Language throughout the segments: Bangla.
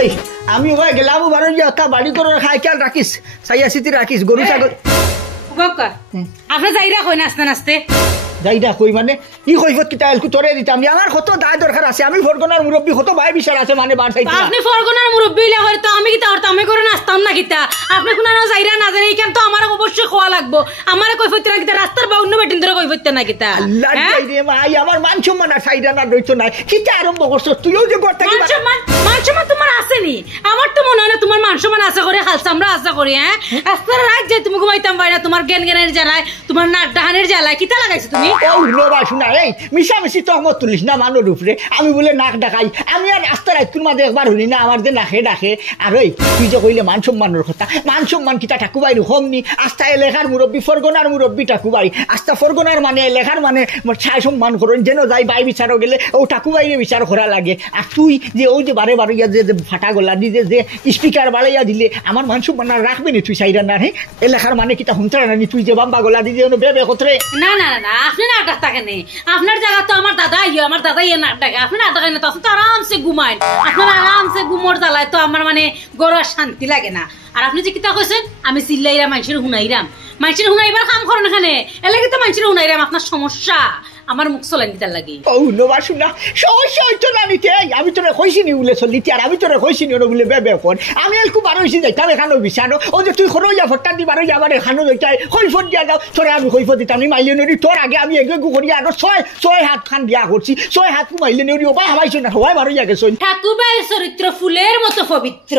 এই আমি ওই গেলাম বারো একটা বাড়ি করে খাই খেয়াল রাখিস সাইয়া সিটি রাখিস গরু ছাগল আপনার যাইরা কই নাচতে নাচতে যাইডা কই মানে ই কইফত কিতা এলকু তোরে দিতাম আমার কত দায় দরকার আছে আমি ফরগনার মুরব্বী কত ভাই বিচার আছে মানে বার চাইতে আপনি ফরগনার মুরব্বী হইলে হয় তো আমি কিতা করতাম আমি করে নাচতাম না কিতা আপনি কোন না যাইরা না যাইরা এইখান তো আমার অবশ্যই খাওয়া লাগবো আমার কইফত না কিতা রাস্তার বা অন্য বেটিন ধরে কইফত না কিতা আল্লাহ রে ভাই আমার মান সম্মান আর সাইডা না রইতো না কিতা আরম্ভ করছ তুইও যে করতে কি মান সম্মান তোমার আসেনি আমার তো মনে হয় না তোমার মান সম্মান আছে করে হালস আমরা আশা করি হ্যাঁ রাস্তার রাত যে তুমি ঘুমাইতাম পাই না তোমার জ্ঞানের জ্বালায় তোমার নাক ডাহানের জ্বালায় কিতা লাগাইছো তুমি মিশামিশি তহমত তুলিস না মানুষ উপরে আমি বলে নাক ডাকাই আমি আর রাস্তার রাতকুর মাঝে একবার হইনি না আমার যে নাকে ডাকে আর ওই তুই যে কইলে মান সম্মানের কথা মান সম্মান কিতা ঠাকুবাই হমনি আস্তা এলাকার মুরব্বী ফরগনার মুরব্বী ঠাকুবাই আস্তা ফরগনার মানে এলাকার মানে ছায় সম্মান করেন যেন যাই বাই বিচারও গেলে ও ঠাকুবাইরে বিচার করা লাগে আর তুই যে ওই যে বারে বারে যে ফাটা গলা দিয়ে যে স্পিকার বাড়াইয়া দিলে আমার মান সম্মান আর রাখবে নি তুই সাইরা না হে এলাকার মানে কিতা হুমতারা নানি তুই যে বাম্বা গলা দিয়ে বেবে কতরে না না না আপনি না ডাক্তার নেই আপনার জায়গা তো আমার দাদা নাক ডাকে আপনি না ডাকেন তো আপনি আরামসে ঘুমাইন আপনার আরামসে ঘুমোর জ্বালায় তো আমার মানে গড় শান্তি লাগে না আর আপনি যে কিতা কইছেন আমি চিল্লাইরাম মানুষের হুনাইরাম মানুষের হুনাইবার কাম করেন এখানে এলাকি তো মানুষের হুনাইরাম আপনার সমস্যা আমার মুখ চলাই নিতে লাগে ও নবা শুনা সমস্যা হইতো না নিতে আমি তোরে কইছি নি বলে চলিতে আর আমি তোরে কইছি নি বলে বেবে কোন আমি এলকু বারো হইছি যাইতাম এখানো বিছানো ও যে তুই খরো যা ফট্টা দি বারো যাবার এখানো যাইতাই কইফত দিয়া দাও তোরে আমি কইফত দিতাম আমি মাইলে নরি তোর আগে আমি এগে গু করি আর ছয় হাত খান বিয়া করছি 6 হাত মাইলে নরি ও ভাই হামাইছ না সবাই বারো যাকে শুন ঠাকুরবাইয়ের চরিত্র ফুলের মতো পবিত্র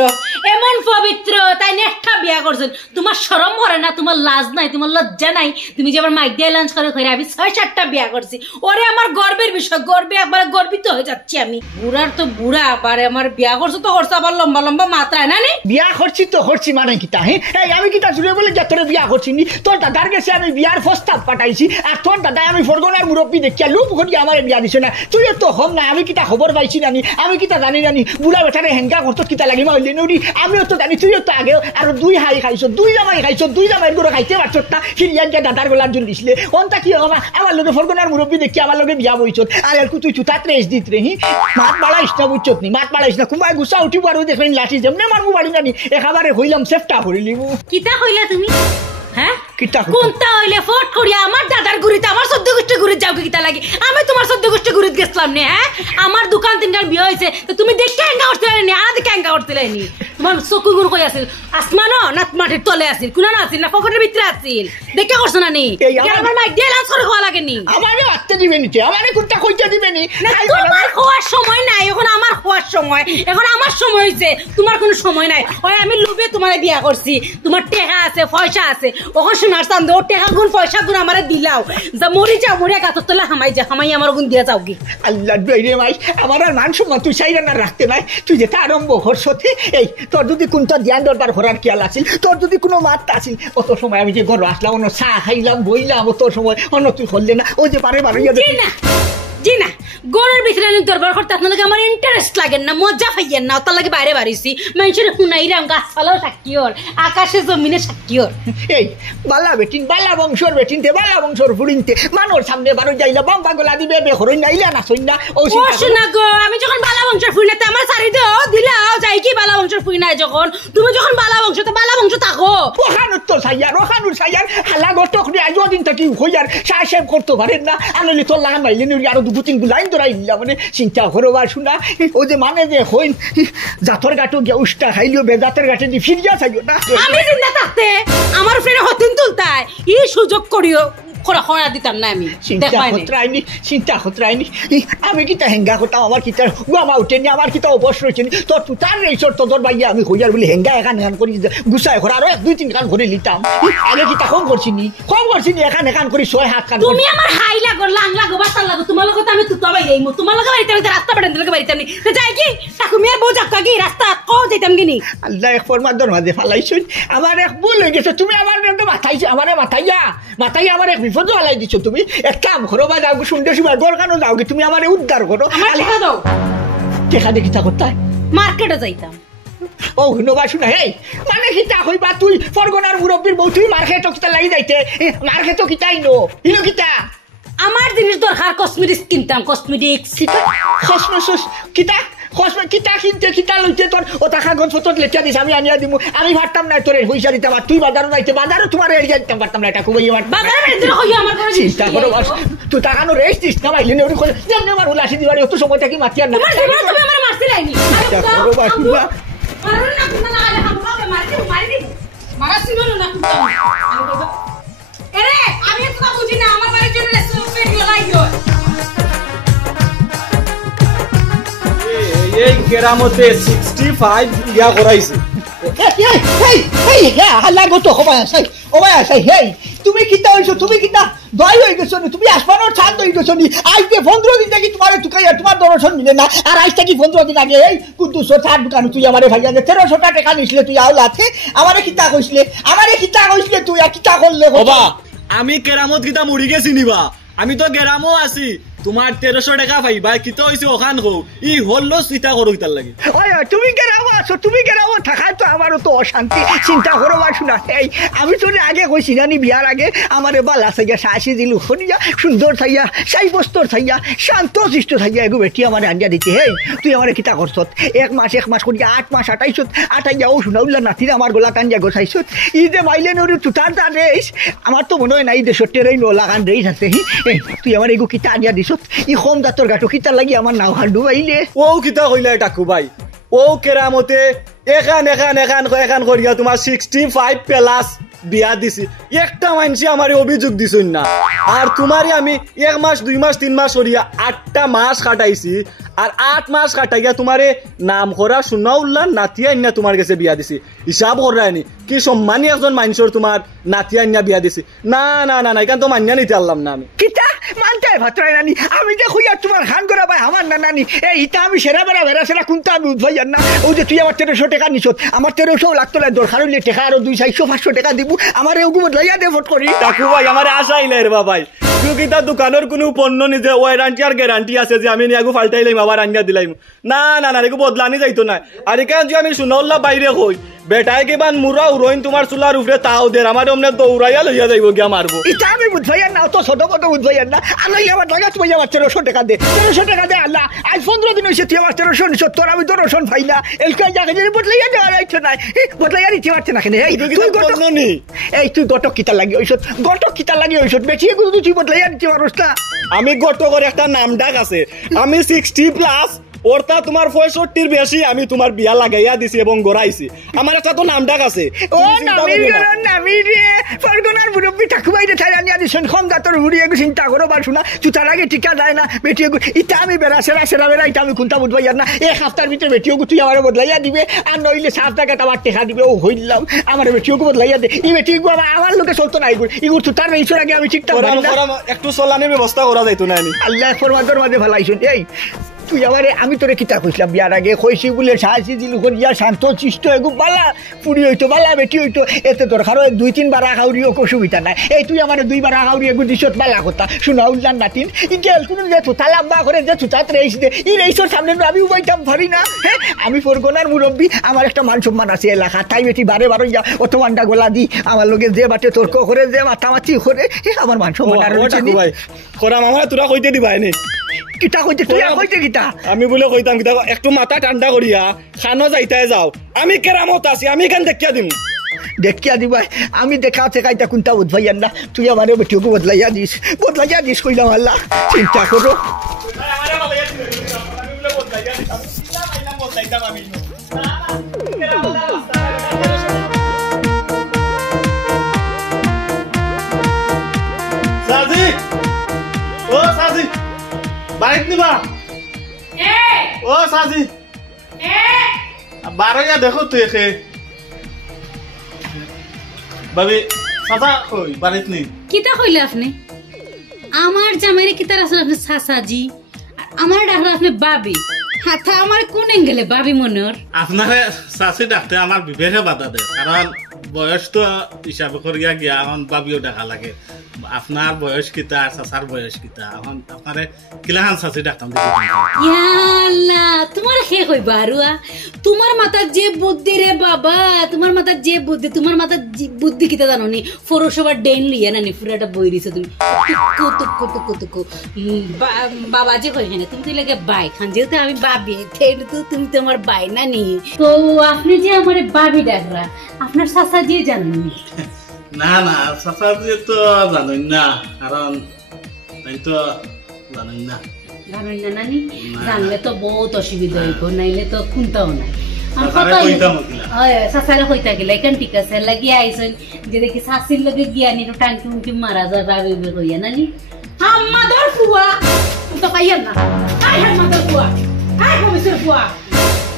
এমন পবিত্র তাই নেকটা বিয়া করছেন তোমার শরম করে না তোমার লাজ নাই তোমার লজ্জা নাই তুমি যে আমার মাইক দিয়ে লাঞ্চ করে কইরা আমি 6-7টা বিয়া করছি ওরে আমার গর্বের বিষয় গর্বে একবার গর্বিত হয়ে যাচ্ছি আমি বুড়ার তো বুড়া আবার আমার বিয়া করছো তো করছো আবার লম্বা লম্বা মাত্রায় না নি বিয়া করছি তো করছি মানে কিতা হ্যাঁ এই আমি কিতা জুড়ে বলে যে তোরে বিয়া করছি নি তোর দাদার কাছে আমি বিয়ার প্রস্তাব পাঠাইছি আর তোর দাদা আমি ফরগনার মুরব্বী দেখিয়া লুপ করি আমার বিয়া দিছে না তুইও তো হম না আমি কিতা খবর পাইছি নানি আমি কিতা জানি নানি বুড়া বেটারে হেঙ্গা করতো কিতা লাগি মাইলে নরি আমিও তো জানি তুইও তো আগে আর 2 হাই খাইছো 2 জামাই খাইছো 2 জামাই গুলো খাইতে পারছো না ফিরিয়ান দাদার গলার জন্য দিছিলে অন্তা কি আমার লোকে ফরগনার মুরব্বী দেখি আমার লোকে বিয়া বইছত আর এলকু তুই তুতাতে এস দিত রে হি মাত বাড়াইস না বুঝছত নি মাত বাড়াইস না কুমাই গুসা উঠিব আর দেখেন লাঠি যেমনে মারমু বাড়ি জানি একেবারে হইলাম সেফটা করিলিমু কিতা হইলা তুমি হ্যাঁ কিতা কোনটা হইলে ফট করিয়া আমার দাদার গুড়িতে আমার 14 গোষ্ঠী গুড়িত যাও কিতা লাগে আমি তোমার 14 গোষ্ঠী গুড়িত গেছলাম নে হ্যাঁ আমার দোকান তিনটার বিয়ে হইছে তো তুমি দেখে এঙ্গা করতে নি আর দেখে এঙ্গা করতে নি তোমার চকু গুড় কই আছিল আসমানো না মাটির তলে আছিল কোনা না আছিল না পকেটের ভিতরে আছিল দেখে করছ না নি আমার মাইক দিয়ে লাঞ্চ করে খাওয়া লাগে নি আমারে আত্তে দিবে নি আমারে কোনটা কইতে দিবে নি তোমার খাওয়ার সময় নাই এখন আমার খাওয়ার সময় এখন আমার সময় হইছে তোমার কোনো সময় নাই ওই আমি লোভে তোমারে বিয়া করছি তোমার টাকা আছে পয়সা আছে ওখান শোনার চান্দে ও টাকা গুণ পয়সা গুণ আমারে দিলাও যা মরি যাও মরে গাতর তলা হামাই যা হামাই আমার গুণ দিয়া যাও কি আল্লাহ রে ভাই আমার আর মান সম্মান তুই চাইরা না রাখতে নাই তুই যেটা আরম্ভ করছতে এই তোর যদি কোনটা ধ্যান দরবার করার খেয়াল আছিল তোর যদি কোনো মাত আছিল অত সময় আমি যে ঘর আসলাম অন্য চা খাইলাম বইলাম অত সময় অন্য তুই করলে না ওই যে পারে বারো জি না গরের ভিতরে দরবার করতে আপনাদের আমার ইন্টারেস্ট লাগে না মজা পাইয়েন না তার লাগে বাইরে বাড়িছি মানুষের শুনাইরাম গাছপালাও সাক্ষীর আকাশে জমিনে সাক্ষীর এই বালা বেটিন বালা বংশর বেটিনতে বালা বংশর ফুড়িনতে মানুষ সামনে বারো যাইলা বাম্বা গলা দিবে বেহরই নাইলা না সইনা ও শোনা গো আমি যখন বালা বংশর ফুড়িনাতে আমার সারি দাও দিলাও যাই কি বালা বংশর ফুড়ি নাই যখন তুমি যখন বালা বংশ তো বালা বংশ থাকো ওখানুর তো সাইয়ার ওখানুর সাইয়ার হালা গটক নি আইও দিন থাকি হইয়ার সাহেব করতে পারেন না আনলি তোর লাগান মাইলে নি আর 2-3 লাইন ধরাই দিলা মানে চিন্তা করো বা শুনা ও যে মানে যে হইন জাতর গাটো গিয়া উষ্টা খাইলিও বেজাতের গাটে দি ফিরিয়া চাইও না আমি জিন্দা থাকতে আমার ফ্রেন্ড হতেন তুলতায় ই সুযোগ করিও খরা দিতাম না আমি চিন্তা হতরাইনি আমি কিতা হেঙ্গা করতাম আমার কিতা গুয়ামা উঠেনি আমার কিতা অবশ্য হয়েছেনি তোর তুতার রেছর তোর বাইয়া আমি হইয়ার বলে হেঙ্গা এখান করি গুছাই ঘর আরো 2-3 কান ঘরে লিতাম আগে কিতা কম করছিনি এখান করি 6 হাত কান তুমি আমার হাই লাগো লাং লাগো বাতাল লাগো তোমার লোক আমি তুতা বাই যাইমু তোমার লোক বাড়িতে আমি রাস্তা বাড়ান দিলে বাড়িতে আমি তো যাই কি তাকু মের বউ যাক্কা কি রাস্তা কো যাইতাম গিনি আল্লাহ এক ফরমার দরমাজে ফালাইছুন আমার এক ভুল হয়ে গেছে তুমি আমার মাথাইছে আমারে মাথাইয়া আমার এক বিপদ হালাই দিছো তুমি এক কাম করো বা যাও শুনতে শুনে দরকারও যাও কি তুমি আমারে উদ্ধার করো আমার টাকা দাও টাকা দেখি তা করতে মার্কেটে যাইতাম ও নবা শুনা হেই মানে কিতা হইবা তুই ফরগনার মুরব্বির বউ তুই মার্কেটও কিতা লাগি যাইতে মার্কেটও কিতাই নো ইনো কিতা আমার জিনিস দরকার কসমেটিক্স কিনতাম কসমেটিক্স কিতা কসমেটিক্স কিতা খসবে কিতা কিনতে কিতা লইতে তোর ও টাকা গনপত্র লেখা দিস আমি আনিয়া দিমু আমি ভাবতাম না তোর পয়সা দিতে পার তুই বাজারও যাইতে বাজারও তোমার এড়িয়ে দিতে পারতাম না এটা খুবই আমার বাজারে বেদরা হইয়া আমার ঘরে চিন্তা করো বাস তুই টাকা নো রেস্ট দিস না মাইলে নেউরি করে যেমন আমার উলাসি দিবারে অত সময় থাকি মাতিয়ার না তোমার জীবন তুমি আমার মারতে লাইনি চিন্তা করো বাস না মারুন না তুমি না আলে হামখাবে মারি দিব মারা ছিল না এরে আমি তো বুঝি না আমার বাড়ির জন্য রেস্টুরেন্ট লাগিও এই কেরামতে 65 ইয়া করাইছে তুমি কিতা হইছো তুমি কিতা দয় হয়ে গেছো তুমি আসমানোর ছাদ হয়ে গেছো নি আজকে 15 দিন থেকে তোমার তুকাইয়া তোমার দর্শন মিলে না আর আজ থেকে 15 দিন আগে এই কুদ্দুস ছাদ দোকান তুই আমারে ভাইয়া 1300 টাকা নিছিলে তুই আওলাতে আমারে কিতা কইছিলে তুই আর কিতা করলে বাবা আমি কেরামত কিতা মরি গেছি নিবা আমি তো গেরামও আছি তোমার 1300 টাকা পাইবা কিতা হইছে ওখান কও ই হল্লো চিন্তা করো ইতার লাগি ওই তুমি গেরামো আছো তুমি গেরামো থাকায় তো আমারও তো অশান্তি চিন্তা করো বা শোনা এই আমি তো আগে কইছি জানি বিয়ার আগে আমারে বালা সাইয়া শাসি দিলু হনিয়া সুন্দর থাইয়া সাই বস্তর থাইয়া শান্ত শিষ্ট থাইয়া এগো বেটি আমারে আন্ডিয়া দিতে হেই তুই আমারে কিতা করছত এক মাস করিয়া 8 মাস আটাইয়া ও শুনা উল্লা নাতির আমার গলা কান্দিয়া গোছাইছত ই যে মাইলে নরি তুতার দা রেস আমার তো মনে হয় না এই দেশের টেরেই নলা কান রেস আছে এই তুই আমার এগো কিতা আন্ডিয়া দিছ ই কম দাঁতর গাটো কিতা লাগি আমার নাও হান্ডু আইলে ও কিতা কইলা টাকু ভাই ও কেরামতে এখান করিয়া তোমার 65 প্লাস বিয়া দিছি একটা মানুষ আমার অভিযোগ দিছুন না আর তোমারে আমি 1 মাস 2 মাস 3 মাস করিয়া 8টা মাস কাটাইছি আর 8 মাস কাটাইয়া তোমারে নাম করা শোনা উল্লা নাতিয়া আইনা তোমার কাছে বিয়া দিছি হিসাব করায়নি কি সম্মানী একজন মানুষের তোমার নাতিয়া আইনা বিয়া দিছি না না না না এখান তো মানিয়া নিতে পারলাম না আমি কিতা মানতে ভাতরাই নানি আমি যে খুইয়া তোমার খান করা ভাই আমার না নানি এই ইটা আমি সেরা বেড়া ভেড়া সেরা কোনটা আমি উদ্ভাইয়ার না ও যে তুই আমার 1300 টাকা নিছত আমার 1300 লাগতো না দরকার হইলে টাকা আরো 200-500 টাকা দিব আমার এগুলো লইয়া দে ফট করি টাকু ভাই আমার আশা আইলে রে বাবাই তুই কি তা দোকানের কোনো পণ্য নিজে ওয়ারেন্টি আর গ্যারান্টি আছে যে আমি নিয়াগু ফালটাইলাম আবার আনিয়া দিলাম না না না এগু বদলানি যাইতো না আর এখান যে আমি শুনল্লা বাইরে কই বেটায় কেবান মুরা উরইন তোমার চুলার উপরে তাও দের আমার অমনে দৌড়াইয়া লইয়া যাইব গিয়া মারবো ইটা আমি বুঝভাইয়ার না তো ছোট বড় বুঝভাইয়ার না আলাই আমার লাগা তুই আমার 1300 টাকা দে 1300 টাকা দে আল্লাহ আজ 15 দিন হইছে তুই আমার 1300 নিছত তোর আমি 200 পাই না এলকা জায়গা যে বদলাইয়া দেওয়া রাইছ না বদলাইয়া দিতে পারছ না কেন এই তুই গটক নি এই তুই গটক কিতা লাগি হইছত বেশি এগুলো তুই বদলাইয়া দিতে পারছ না আমি গটকের একটা নাম ডাক আছে আমি 60 প্লাস ওরটা তোমার 65 বেশি আমি তোমার বিয়া লাগাইয়া দিছি এবং গড়াইছি আমার একটা তো নাম ডাক আছে ও নামি রে ফরগনার মুরব্বি ঠাকুমাই রে ছাড়া নিয়া দিছেন কম দাতর হুড়ি এগু চিন্তা করো বার শোনা তুই তার আগে টিকা দেয় না বেটি এগু ইটা আমি বেড়া সেরা বেড়া ইটা আমি কোনটা বুঝবাইয়ার না এক সপ্তাহের ভিতরে বেটি এগু তুই আমার বদলাইয়া দিবে আর নইলে 7 টাকা আমার টেকা দিবে ও হইলাম আমার বেটি এগু বদলাইয়া দে ই বেটি এগু আমার লোকে চলতো না এগু তুই তার ইছর আগে আমি ঠিকঠাক একটু চলানের ব্যবস্থা করা যাইতো না আল্লাহ ফরমাদর মাঝে ভালাইছেন এই তুই আমারে আমি তোরে কিতা কইছিলাম বিয়ার আগে কইছি বলে সাহায্য দিলু করিয়া শান্ত চিষ্ট এগু বালা পুরি হইতো বালা বেটি হইতো এতে দরকার হয় 2-3 বার আগাউরিও অসুবিধা নাই এই তুই আমারে 2 বার আগাউরি এগু দিছত বালা কথা শোনা উল্লান নাতিন ইগেল কোন যে তুতা লম্বা করে যে তুতা রেইস দে ই রেইসর সামনে আমি উবাইতাম পারি না হ্যাঁ আমি ফরগনার মুরব্বি আমার একটা মান সম্মান আছে এলাকা তাই বেটি বারে বারে ইয়া অত আন্ডা গলা দি আমার লগে যে বাটে তর্ক করে যে মাতামাতি করে আমার মান সম্মান আর ভাই খরাম আমার তোরা কইতে দিবা এনে কিতা কইতে তুই কইতে কিতা আমি বলে কইতাম কিতা একটু মাথা ঠান্ডা করিয়া খানো যাইতাই যাও আমি কেরামত আছি আমি কেন দেখিয়া দিম দেখিয়া দিবা আমি দেখা কাইতা কোনটা উদ্ভাইয়ার না তুই আমারে বেটিওকে বদলাইয়া দিস কইলাম আল্লাহ চিন্তা করো সাজি ও সাজি বাইক নিবা ও সাজি বারোয়া দেখো তুই এখে ভাবি সাজা কই বাড়িত নি কিতা কইলে আপনি আমার জামাইরে কিতার আসলে আপনি সাসাজি আর আমার ডাকলে আপনি বাবি হাতা আমার কোন এঙ্গেলে বাবি মনের আপনারে চাষি ডাকতে আমার বিবেকে বাধা দেয় কারণ বয়স তো হিসাবে করিয়া গিয়া এখন বাবিও দেখা লাগে আপনার বয়স কিতা আর চাচার বয়স কিতা এখন আপনারে কিলাখান চাচি ডাকতাম ইয়াল্লা তোমার শেষ হইবা আৰু তোমার মাথার যে বুদ্ধি রে বাবা, তোমার মাথার যে বুদ্ধি, তোমার মাথার বুদ্ধি কিতা জানো নি? পৌরসভার ডেন লিয়া নানি পুরাটা বই দিছো তুমি, তুকু তুকু তুকু তুকু বাবা যে কই না তুমি লাগে বাই খান, যেহেতু আমি বাবি তো তুমি তোমার বাই নানি। তো আপনি যে আমারে বাবি ডাকরা, আপনার চাচা দিয়ে জানেননি? না না চাচা দিয়ে তো জানেন না, কারণ তাই তো জানেন না। জানেন না নানি? জানলে তো বহুত অসুবিধা হইব, নাইলে তো শুনতাও নাই। চাচারে হই থাকিলে কেন ঠিক আছে লাগিয়ে আইসন যে দেখি শাশির লগে জ্ঞানীর টাঙ্কি উঙ্কি মারা যায় বাবি হইয়া নানি। আমাদের ফুয়া তো খাইয়েন না, আই আমাদের ফুয়া, আই কমিসের ফুয়া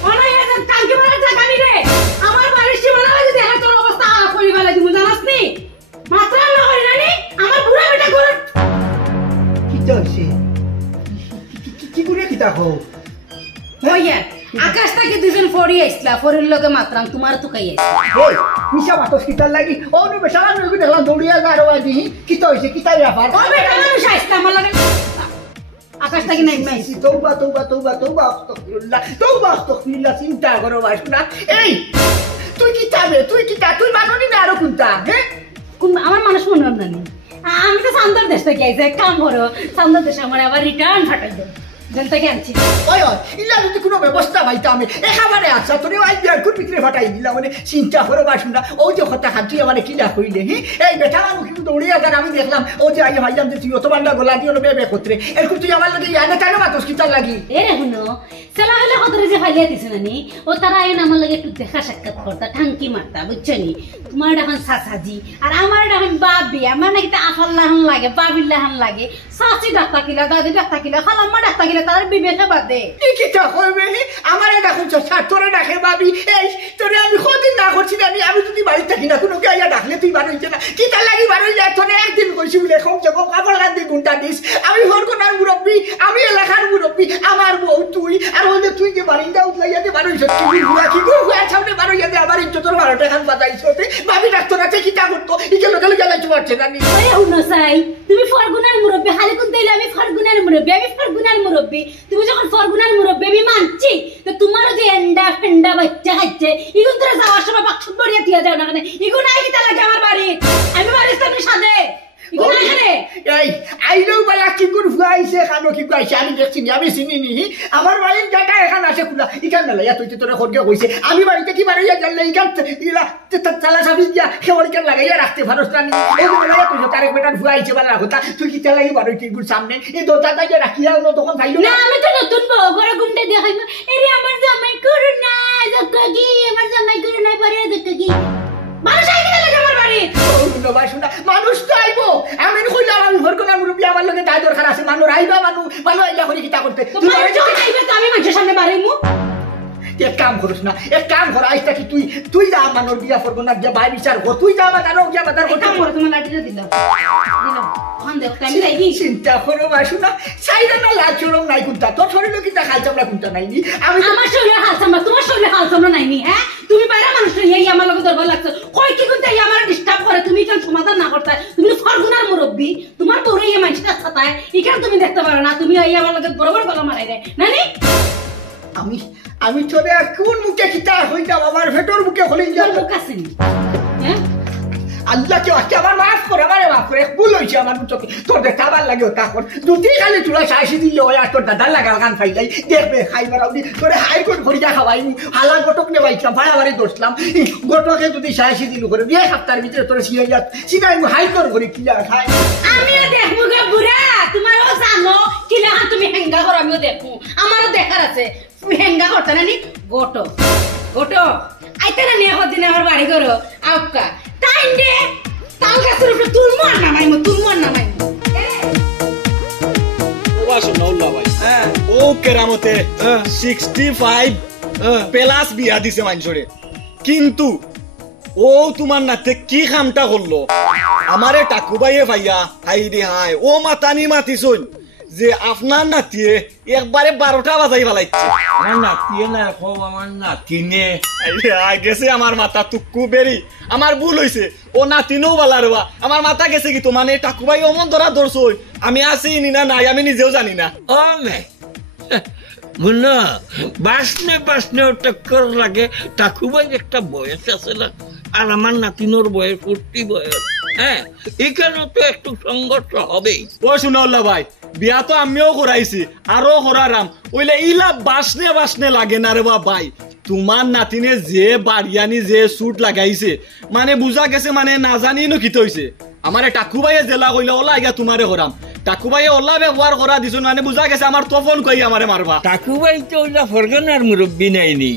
অনাই এজন টাঙ্কি মারা জায়গা নি রে, আমার বাড়ির সীমানা যদি দেখা তোর অবস্থা করিবা লাগি মুই জানাস নি? মাত্র না হই নানি আমার বুড়া বেটা করে কি চলছে? কি করে কিতা হও হইয়া আকাশ থেকে দুজন ফড়ি আইসলা, ফড়ির লগে মাত্রাম তোমার তো খাই আইসলা। ওই মিশা বাতস কিতার লাগি ও নো বেশালা নইবি দেখলাম দৌড়িয়া যায় আর ওই কিতা হইছে কিতা ব্যাপার? ও বেটা মানুষ আইসলা আমার লগে আকাশ থেকে নাই মাইছি। তৌবা তৌবা তৌবা তৌবা আস্তাগফিরুল্লাহ তৌবা আস্তাগফিরুল্লাহ, চিন্তা করো বাসনা। এই তুই কিতাবে তুই কিতা তুই মাননি না আরো কোনটা? হ্যাঁ কোন আমার মানুষ মনে হয় নানি, আমি তো সান্দর দেশ থেকে আইছি, এক কাম করো সান্দর দেশে আমার আবার রিটার্ন ফাটাই দাও, জনতা কে আনছি। ওই ওই ইল্লা যদি কোনো ব্যবস্থা পাইতা আমি এখানে আচ্ছা তোরে আই বিয়ার কোন ভিতরে ফাটাই দিলাম মানে চিন্তা করো বাসনা। ওই যে কথা খাচ্ছি আমার কিলা কইলে এই বেটা মানুষ কিন্তু দৌড়িয়া যান, আমি দেখলাম ও যে আই ভাইজান যে তুই অতবার না গোলা দিয়ে বেবে করতে এরকম তুই আমার লাগে ইয়ানে তাই না বাতস কিতার লাগি। এ রে শুনো সেলা হলে কতরে যে ফাইলিয়া দিছে নানি, ও তারা আইন আমার লাগে একটু দেখা সাক্ষাৎ করতা, ঠাঙ্কি মারতা, বুঝছো নি? তোমার এখন চাচাজি আর আমার এখন বাবি, আমার নাকি আফাল্লাহান লাগে বাবিল্লাহান লাগে, চাচি ডাক্তার কিলা দাদি ডাক্তার কিলা খালাম্মা ডাক্তার কিলা তার বিবেকে বাদে কিতা কইবে আমারে ডাকুন স্যার তোরে ডাকে বাবি। এই তোরে আমি কদিন না করছি না আমি যদি বাড়ি থাকি না কোনো গাইয়া ডাকলে তুই বার হইছে না কিতা লাগি বার হই যায় তোরে একদিন কইছি বলে কম যে কম কাপড় গান্ধি গুন্ডা দিস, আমি হরকোনার মুরব্বী, আমি এলাকার মুরব্বী, আমার বউ তুই আর ওই যে তুই যে বারিন্দা উঠলাইয়া যে বার হইছ তুই গুলা কি গো গুলা সামনে বার হইয়া দে আমার ইজ্জতের বারোটা খান বাজাইছ বাবি ডাক্তার আছে কিতা করতো ইকে লোকে লোকে লাইতে পারছে না নি। আরে শুনো সাই তুমি ফরগুনার মুরব্বী, খালি কোন তাইলে আমি ফরগুনার মুরব্বী, আমি ফরগুনার মুরব্বী। তুমি যখন ফরগুনার মুরব্বী আমি মানছি, তো তোমার যে এন্ডা ফেন্ডা বাচ্চা খাচ্ছে ইগুন তোরা যাওয়ার সময় বাক্স ভরিয়া দিয়া যাও না কেন? ইগুন আই কিতা লাগে আমার বাড়ি, আমি বাড়ির সামনে সাজে ইগুন আইখানে এই আইলেও বলা কি করে ফুয়াইছে খানো কি কইছে আমি দেখছি আমি চিনি নি আমার বাড়ির জায়গা এখান আছে খোলা ইখান না লাইয়া তুই তোরে খড়কে কইছে আমি বাড়িতে কি বাড়িয়া গেলে ইখান ইলা তালা সাবিস দিয়া খেওয়ারিকে লাগাইয়া রাখতে পারছ না নি এই বলা তুই তারে বেটা ফুয়াইছে বলা কথা তুই কি তেলাই বাড়ি কি গুর সামনে এই দোতা দাইয়া রাখিয়া ন তখন পাইলো না আমি তো নতুন বউ ঘরে গুন্ডে দেখাইব এরে আমার জামাই করু না জক্কাগি, আমার জামাই করু না পারে জক্কাগি মানুষ আই কিনা লাগে আমার বাড়ি বাসনা মানুষ তো আইবো আমি কইলাম আমি হরকোনার মুরব্বী আমার লগে তাই দরকার আছে মানুষ আইবা মানুষ আইলা করে কিতা করতে তোমার যখন আইবে তো আমি মানুষের সামনে বাড়াইমু। এক কাম করিস না এক কাম কর আইসটা কি তুই যা মানুষ বিয়া করবো না যা ভাই বিচার কর তুই যা আমার জানো গিয়া বাজার করতে কাম করে তোমার লাঠিটা দিলাম ওখান দেখ আমি যাইবি চিন্তা করো বাসনা সাইডা না লাজ চরম নাই কুন্তা তোর শরীরে কিতা খাইছ আমরা কুন্তা নাইনি আমি আমার শরীরে হাল সামলা তোমার শরীরে হাল সামলা নাইনি। হ্যাঁ তুমি বাইরে মানুষ এই আমার লগে দরবার লাগছে কই কি কোনটা আমার ডিস্টার্ব করে, তুমি কেন সমাধান না করতে? তুমি ফরগুনার মুরব্বী, তোমার তোরে এই মানুষটা ছাতায় এখানে তুমি দেখতে পারো না, তুমি এই আমার লগে বরাবর গলা মারাই রে নানি। আমি তোরে কোন মুখে কিতা হই যাব আমার ভেতর মুখে হলি তোর যাব মুখ আছে নি? হ্যাঁ আল্লাহ কে আজকে আমার মাফ করে আমারে মাফ করে ভুল হইছে আমার চোখে তোর দেখা ভাল লাগে তা কর দুটি খালি তুলা সাইসি দিল ওই আর তোর দাদার লাগা গান ফাইলাই দেখবে খাইবার আউদি তোরে হাইকোর্ট ভরিয়া খাওয়াই হালা গটক নেবাইছিলাম ভাড়াবাড়ি দোষলাম গটকে যদি সাইসি দিল করে দিয়ে সপ্তাহের ভিতরে তোরে সিয়ে যা সিধা হাইকোর্ট ভরি কিলা খাই আমিও দেখবো গে বুড়া, তোমারও জানো কিলা তুমি হেঙ্গা করো আমিও দেখবো, আমারও দেখার আছে হেঙ্গা করতে নানি গোটো গোটো আইতে না নিয়ে দিনে আমার বাড়ি করো আউকা তাই রে তাল গাছের উপরে তুলমো আর নামাইমো ও কেরামতে 65 প্লাস বিয়া দিছে মানুষরে, কিন্তু ও তোমার নাতে কি খামটা করলো আমারে টাকু বাইয়ে ভাইয়া হাই রে হাই ও মাতানি মাতিছই যে আপনার নাতিয়ে একবারে 12টা বাজাই ফেলাইছে আমার নাতিয়ে না এখন আমার নাতিনে গেছে আমার মাথা টুকু বেরি আমার ভুল হইছে ও নাতিনও বালা রবা আমার মাথা গেছে কি তো মানে টাকু ভাই অমন ধরা ধরছো আমি আছি নি না নাই আমি নিজেও জানি না ও মে মুন্না বাসনে বাসনে টক্কর লাগে টাকুবাই একটা বয়স আছে না আর আমার নাতিনোর বয়স 40 বয়স হ্যাঁ এখানে তো একটু সংঘর্ষ হবেই ও শুনাল্লা ভাই বিয়া তো আমিও করাইছি আরো করারাম ওইলে ইলা বাসনে বাসনে লাগে না রে ভাই তোমার নাতিনে যে বাড়িয়ানি যে সুট লাগাইছে মানে বুঝা গেছে মানে না জানি নো কিতে হইছে আমারে টাকু ভাইয়ে জেলা কইলে ওলা ইয়া তোমারে করাম টাকু ভাইয়ে ওলা ব্যবহার করা দিছ মানে বুঝা গেছে আমার তফন কই আমারে মারবা টাকুবাই তো ওইটা ফরগানার মুরব্বী নাইনি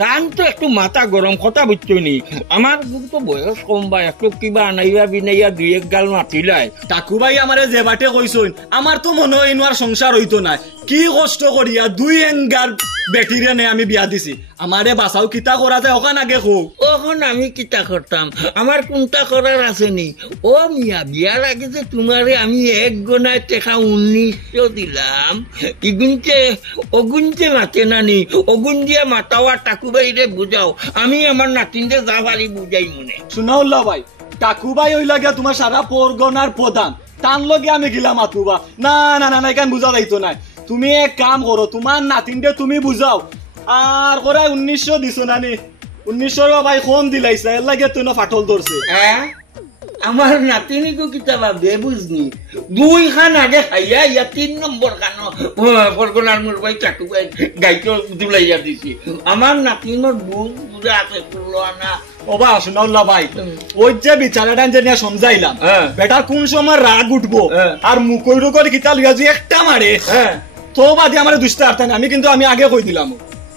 তান তো একটু মাথা গরম কথা বুঝছো নি আমার তো বয়স কম বা একটু কিবা আনাইবা বিনাইয়া 2-1 গাল মাতিলাই টাকু ভাই আমারে যে বাটে কইছইন আমার তো মনে হয় ইনওয়ার সংসার হইতো না কি কষ্ট করিয়া 2 এঙ্গার বেটিরে নে আমি বিয়া দিছি আমারে বাসাও কিতা করা যায় ওখান আগে হোক ওখন আমি কিতা করতাম আমার কোনটা করার আছে নি ও মিয়া বিয়ার আগে যে তোমারে আমি 1 গোনায় টাকা 1900 দিলাম অগুনতে মাতে নানি অগুন দিয়ে মাতাওয়া টাকুবাইরে বুঝাও আমি আমার নাতিনদের যা পারি বুঝাই মনে শুনাউল্লাহ ভাই টাকু ভাই ওই লাগে তোমার সারা পরগনার প্রধান তান লগে আমি গিলাম আতুবা না না না না কেন বুঝা যাইতো না তুমি এক কাম করো তোমার নাতিনকে তুমি বুঝাও আর করাই 1900 দিছো নানি 1900 ভাই কোন দিলাইছে এর লাগে তুই ফাটল ধরছে আমার নাতিনিকো কিতাবা বেবুজনি 2 খান আগে খাইয়া ইয়া 3 নম্বর খান পরগনার মুরবাই টাকুবাই গাইতো দুলাইয়া দিছি আমার নাতিনোর বুঝ বুঝা আছে কুলানা ওবা শুনাউল্লাহ ভাই ওই যে বিচারাটা যে নিয়ে সমঝাইলাম বেটা কোন সময় রাগ উঠবো আর মুকই রুকর কিতা লইয়া যে একটা মারে তো বাদে আমার দুষ্টা আর্থ আমি কিন্তু আমি আগে কই দিলাম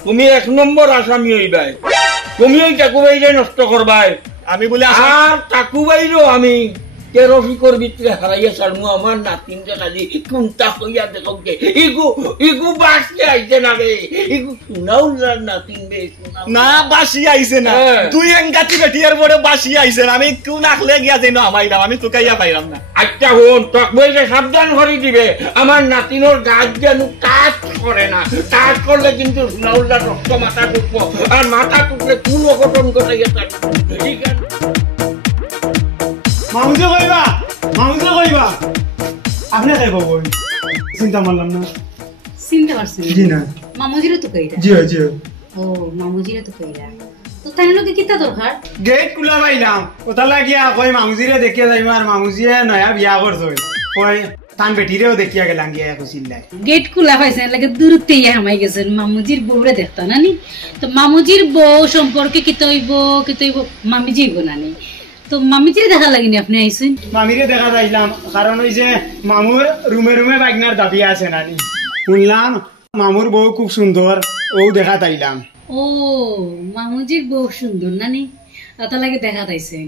তুমি 1 নম্বর আসামি হইবাই তুমি ওই টাকুবাইরে নষ্ট করবাই আমি বলে আর টাকুবাইরও আমি 13 ফিকর ভিতরে হারাইয়া সারমু আমার নাতিনটা কাজী কোনটা হইয়া দেখোকে ইগু বাসকে আইছে না রে ইগু শুনাউলার নাতিন বে না বাসি আইছে না 2 এঙ্গাতি বেটিয়ার বড় বাসি আইছে না আমি কোন আকলে গিয়া যাইনো আমাইলাম আমি তোকাইয়া পাইলাম না আচ্ছা হন টাকুবাইরে সাবধান করে দিবে আমার নাতিনোর গাছ যেন কাজ করে না কাজ করলে কিন্তু শুনাউলার রক্ত মাথা টুকবো আর মাথা টুকলে কোন অঘটন ঘটে গেছে ঠিক আছে মামুজে কইবা আপনি খাইব বই চিন্তা মারলাম না চিনতে পারছেন জি না মামুজিরও তো কইরা জি জি ও মামুজিরও তো কইরা তো তাই লোকে কিতা দরকার গেট খুলা পাইলাম কোথা লাগিয়া কই মামুজিরে দেখিয়া যাইম আর মামুজিয়ে নয়া বিয়া করছই কই তান বেটিরেও দেখিয়া গেলাম গিয়া কইছিলাই গেট খোলা পাইছেন লাগে দূরতে হামাই গেছেন মামুজির বউরে দেখতা নানি তো মামুজির বউ সম্পর্কে কি তৈব মামিজি নানি তো মামিজিরে দেখা লাগেনি আপনি আইছেন মামিরে দেখা যাইলাম কারণ ওই যে মামুর রুমে রুমে বাইকনার দাবি আছে নানি শুনলাম মামুর বউ খুব সুন্দর ও দেখা তাইলাম ও মামুজির বউ সুন্দর নানি তা লাগে দেখা তাইছেন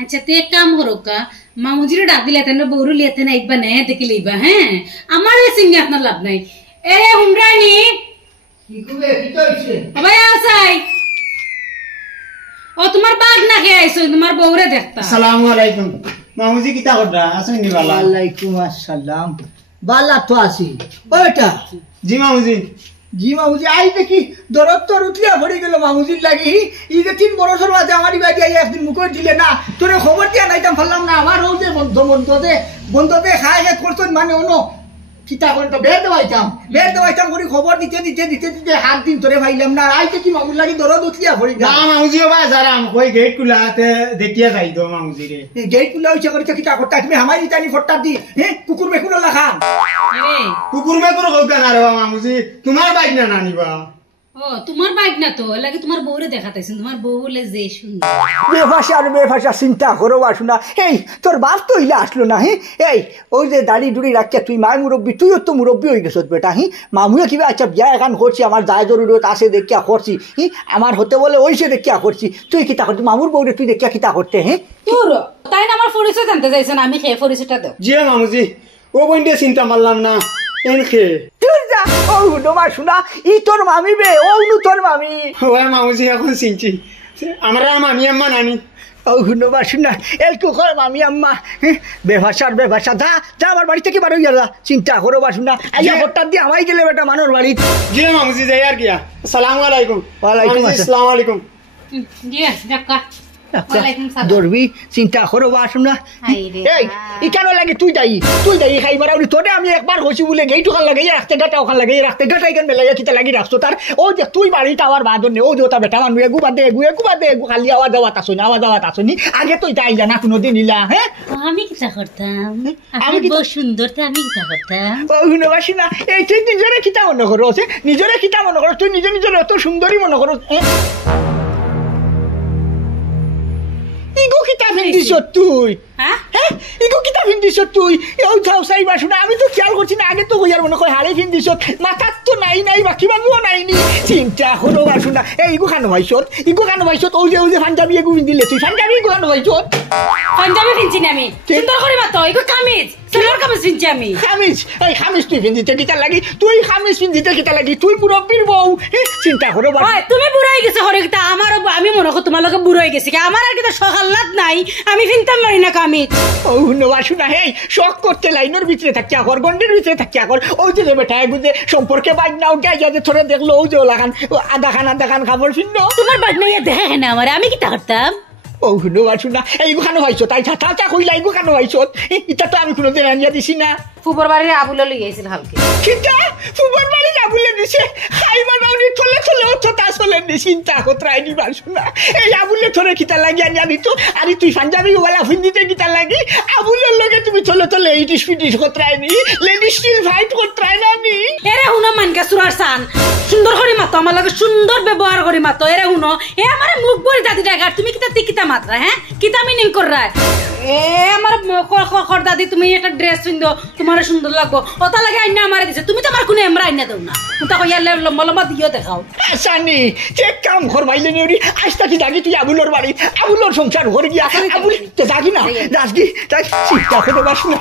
আচ্ছা তে এক কাম করোকা মামুজিরে ডাক দিলে তেন বউরু লিয়াতে না একবার নে দেখে লইবা হ্যাঁ আমার সিংহে আপনার লাভ নাই এ হুমরানি কি কবে কি কইছে ভাই আসাই ও তোমার বাগ না খেয়ে আইছো তোমার বউরে দেখতা আসসালামু আলাইকুম মামুজি কিতা কররা আছেন নি বালা ওয়ালাইকুম আসসালাম বালা তো আছি ও বেটা জি মামুজি জি মামুজি আই দেখি দরদ তো উঠিয়া ভরে গেল মামুজির লাগি ই যে 3 বছর মাঝে আমারই বাড়ি আই একদিন মুখে দিলে না তোরে খবর দিয়া নাইতাম ফেললাম না আমার ও যে বন্ধতে খায় হে করছন মানে অন্য কিতা করেন তো বের দেওয়াইতাম করি খবর দিতে হাত দিন তোরে ভাইলাম না আই দেখি মামুর লাগি দরদ উঠিয়া ভরে গেল না মামুজি বা যারাম কই গেট খুলাতে দেখিয়া যাই দো মামুজি রে গেট খুলা হইছে করি কিতা করতা তুমি আমারই টানি ফট্টা দি হে কুকুর বেকুর লাখান কুকুর মেকুর কইতা না রে মামুজি তোমার বাইক না নানিবা ও তোমার বাইক না তো লাগে তোমার বউরে দেখাতাইছেন তোমার বউ বলে যে সুন্দর বেফাসা চিন্তা করো আসুনা এই তোর বাপ তো ইলা আসলো না হ্যাঁ এই ওই যে দাড়ি ডুড়ি রাখিয়া তুই মায়ের মুরব্বী তুইও তো মুরব্বী হয়ে গেছ বেটা হি মামুয়ে কিবা আচ্ছা বিয়া এখান করছি আমার দায় জরুরত আছে দেখিয়া করছি হি আমার হতে বলে ওইসে দেখিয়া করছি তুই কিতা করছি মামুর বউরে তুই দেখিয়া কিতা করতে হ্যাঁ তোর তাই না আমার পরিচয় জানতে চাইছেন আমি খেয়ে পরিচয়টা দাও জি মামুজি ও বইন্ডে চিন্তা মারলাম না এনকে তুই যা ও ডোমা শুনা ই তোর মামি বে ও তোর মামি ওই মামুজি এখন চিনছি আমরা মামি আম্মা নানি ও শুনবা শুনা এলকু কর মামি আম্মা বেভাষা যা আমার বাড়ি থেকে বারো গেলা চিন্তা করো বা শুনা আইয়া হঠাৎ দিয়ে আমাই গেলে বেটা মানুষ বাড়ি জি মামুজি যাই আর কিয়া আসসালামু আলাইকুম ওয়ালাইকুম মামুজি, আসসালাম। আসসালামু আলাইকুম দিয়ে যাক্কা ওয়ালাইকুম সালাম ধরবি চিন্তা করো বা শুনা হাইরে এই ইকানো লাগে তুই দাই খাইবার আউলি তোরে আমি একবার কইছি বলে গেইটু খান লাগাই রাখতে গাটা ওখান লাগাই রাখতে গাটা ইকান মেলাইয়া কিতা লাগি রাখছো তার ও যে তুই বাড়িটা আমার বাদর নে ও যে ওটা বেটা মানুষ এগু বাদে এগু খালি আওয়াজ আসনি আগে তুই তাই জানা কোনোদিন নিলা হ্যাঁ আমি কিতা করতাম আমি আমি কিতা- বহু সুন্দর তো আমি কিতা করতাম ও শুনবাসি না এই তুই নিজরে কিতা মনে করো নিজরে কিতা মনে করো তুই নিজে এত সুন্দরী মনে করো ইগো কিতা ফিন্দিস তুই হ্যাঁ হ্যাঁ ইগো কিতা ফিন্দিস তুই ওই থাও চাইবা শুনা আমি তো খেয়াল করছি না আগে তো কইয়ার মনে কয় হারে ফিন্দিস মাথার তো নাই বাকি বাবুও নাইনি চিন্তা করো বা শুনা এই ইগো খানো ভাইছত ওই যে পাঞ্জাবি এগু পিন্দিলে তুই পাঞ্জাবি ইগো খানো ভাইছত পাঞ্জাবি কিনছি না আমি সুন্দর করে মাতো এগো কামিজ সুন্দর কামিজ কিনছি আমি খামিজ তুই পিন্দিতে কিতা লাগি তুই খামিজ পিন্দিতে কিতা লাগি তুই মুরব্বীর বউ চিন্তা করো বা ওই তুমি বুড়ো হয়ে গেছে হরে কিতা আমার আমি মনে করি তোমার লগে বুড়ো হয়ে গেছে কি আমার আর কিতা সকাল্লাত নাই আমি ফিনতাম পারি না কামিজ ও নেওয়া শুনা হেই শখ করতে লাইনের ভিতরে থাকি আকর গন্ডের ভিতরে থাকি আকর ওই যে বেটা বুঝে সম্পর্কে বাজ না উঠে যাতে থরে দেখলো ওই যে ওলাখান আধা খান খাবার ফিরল তোমার বাদ নাই দেখে না আমার আমি কিতা করতাম ও নেওয়া শুনা এইগু খানো ভাইছো তাই চা কইলা এইগু খানো ভাইছো এটা তো আমি কোনোদিন আনিয়া দিছি না ফুবর বাড়ির আবুলে লই গেছিল হালকে চিন্তা ফুটবল বাড়ি না বলে দিছে খাইবার বাড়ি চলে তা চলে নি চিন্তা কোথায় নিবার শুনা এই আবুলে থরে কিতা লাগি আনিয়া দিত আর তুই পাঞ্জাবি ওয়ালা ফিন্দিতে কিতা লাগি আবুলের লগে তুমি চলে এইটিস ফিটিস কোথায় নি লেডিস স্টিল ফাইট কোথায় না নি এরে হুনো মানকে সুরার সান সুন্দর করে মাতো আমার লাগে সুন্দর ব্যবহার করে মাতো এরে হুনো এ আমার মুখ বড়ি দাদি ডাকার তুমি কিতা মাত্রা হ্যাঁ কিতা মিনিং কর রা এ আমার খর দাদি তুমি একটা ড্রেস পিন্দো তোমার সুন্দর লাগবো ওটা লাগে আইনা আমারে দিছে তুমি তো আমার কোনো এমরা আইনা দাও না তা কইয়া লম্বা দিও দেখাও আসানি চেক কাম ঘর বাইলে নিউরি আস্তা কি দাগি তুই আবুলর বাড়ি আবুলর সংসার ঘর গিয়া আবুল তো দাগি না দাসগি তাই চিন্তা করে বাস না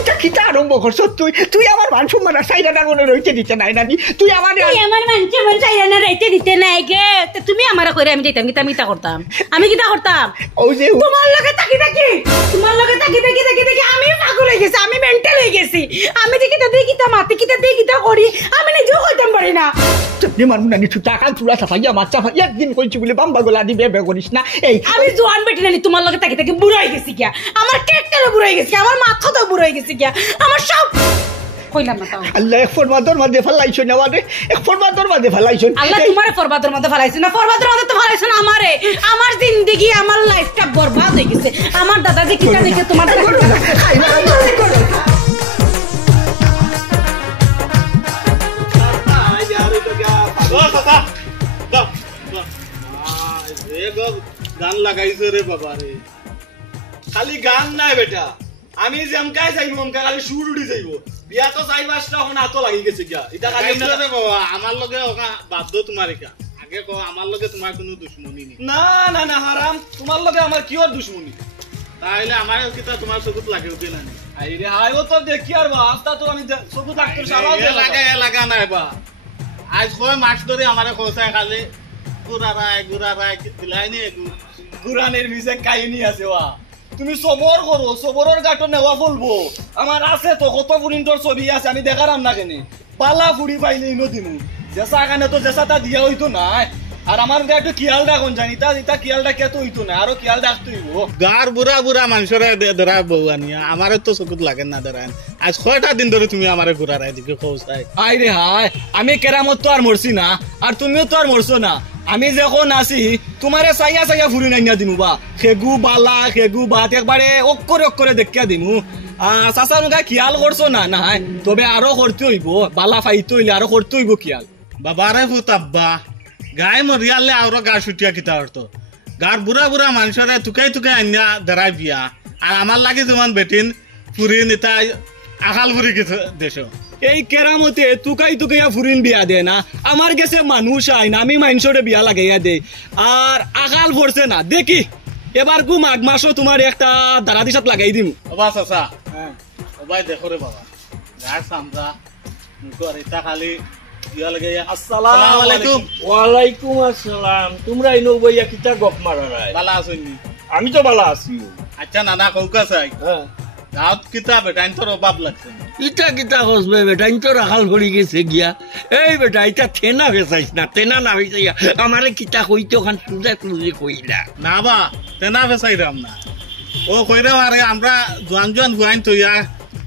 এটা কিতা আরম্ভ করছ তুই আমার মান সম্মান সাইডার মনে রইতে দিতে নাই নানি তুই আমার তুই আমার মানছে মন চাইরা না রাইতে দিতে নাই গে তে তুমি আমারে কইরা আমি যাইতাম কিতা করতাম আমি কিতা করতাম ওই যে তোমার লগে তাকি আমি পাগল হয়ে গেছি আমি মেন্টাল হয়ে গেছি আমি যে কিতা মাতি কিতা করি আমি নিজেও কইতাম পারি না তুমি মানবো না নিছু টাকা চুলা সাফাইয়া মাছ সাফাই একদিন কইছি বলে বাম্বা গোলা দিবে বে করিস না এই আমি জোয়ান বেটি নানি তোমার লগে তাকি বুড়ো হয়ে গেছি কিয়া আমার কেকটারও বুড়ো হয়ে গেছি আমার মাথাটাও বুড়ো হয়ে গেছি কিয়া আমার সব কইলাম না তাও আল্লাহ এক ফরমাদর মধ্যে ফেলাইছো না মানে এক ফরমাদর মধ্যে ফেলাইছো আল্লাহ তোমারে ফরবাদর মধ্যে ফেলাইছে না ফরবাদর মধ্যে তো ফেলাইছে না আমারে আমার জিন্দেগি আমার লাইফটা বরবাদ হয়ে গেছে আমার দাদা যে কিটা দেখে তোমার গান লাগাইছো রে বাবা রে খালি গান নাই বেটা আমি যেমকাই যাইব অমকা খালি সুর উড়ি যাইব বিয়া তো চাই পাঁচটা এখন হাতো লাগি গেছে গিয়া এটা খালি রে বাবা আমার লগে বাধ্য তোমার একা আগে কো আমার লগে তোমার কোনো দুশ্মনী নেই না হারাম তোমার লগে আমার কিওর দুশ্মনী তাইলে আমার কিতা তোমার চকুত লাগে উঠে না আইরে হাইও তো দেখি আর বাস্তা তো আমি চকু ডাক্তার সালাও লাগা নাই বা আজ কয় মাছ ধরে আমারে খোসায় খালি গুড়ারায় দিলাইনি কুরআনের ভিসে কাহিনী আছে ওয়া তুমি সবর করো সবরের গাটো নেওয়া বলবো আমার আছে তো কত পুরিন্টর ছবি আছে আমি দেখারাম না কেনে পালা ফুড়ি পাইলে ইনো দিমু জেসা কানে তো জেসাটা দিয়া হইতো না আর আমার একটু কিয়াল রাখুন জানি তা কিয়ালটা কে তো হইতো না আরো কিয়াল রাখতে হইব গার বুড়া মানুষের ধরা বউ আনিয়া আমার তো চকুত লাগে না ধরান আজ কয়টা দিন ধরে তুমি আমার ঘুরারাই দিকে খোসায় আই রে হাই আমি কেরামত তো আর মরছি না আর তুমিও তো আর মরছো না আমি যখন আছি তোমারে চাইয়া ফুরি নাইনা দিমু বা খেগু বাত একবারে অক্ষরে দেখিয়া দিমু চাচা মুখা খিয়াল করছো না নাই তবে আরো করতে হইব বালা ফাইতে হইলে আরো করতে হইব খিয়াল বাবারে ফুতাব্বা গায়ে মরিয়ালে আরো গা ছুটিয়া কিতা হতো গার বুড়া মানুষরে তুকাই আনিয়া ধরাই বিয়া আর আমার লাগে যেমন বেটিন ফুরি নিতা আকাল ফুরি দেশ এই কেরামতে তুকাইয়া ফুরিন বিয়া দে না আমার গেছে মানুষ আইন আমি মানুষরে বিয়া লাগাইয়া দে আর আকাল পড়ছে না দেখি এবার গু মাঘ মাসও তোমার একটা দাঁড়া দিশাত লাগাই দিম বাবা চাচা বাবাই দেখো রে বাবা গার সামরা মুখর এটা খালি বিয়া লাগে আসসালামু আলাইকুম ওয়ালাইকুম আসসালাম তোমরা ইনো বইয়া কিতা গপ মারারাই বালা আছনি আমি তো ভালো আছি আচ্ছা নানা কৌকা চাই হ্যাঁ গাঁৱত কিতা বেটাইন তোর অভাব লাগছে না ইটা কিতা হসবে বেটা তো রাখাল ভরি গেছে গিয়া এই বেটা এটা থেনা ভেসাইস না থেনা না হয়েছে আমারে কিতা কইতে ওখান সুজা সুজি কইলা না বা তেনা ফেসাইরাম না ও কইরাম আরে আমরা জোয়ান জোয়ান বুয়াইন তৈয়া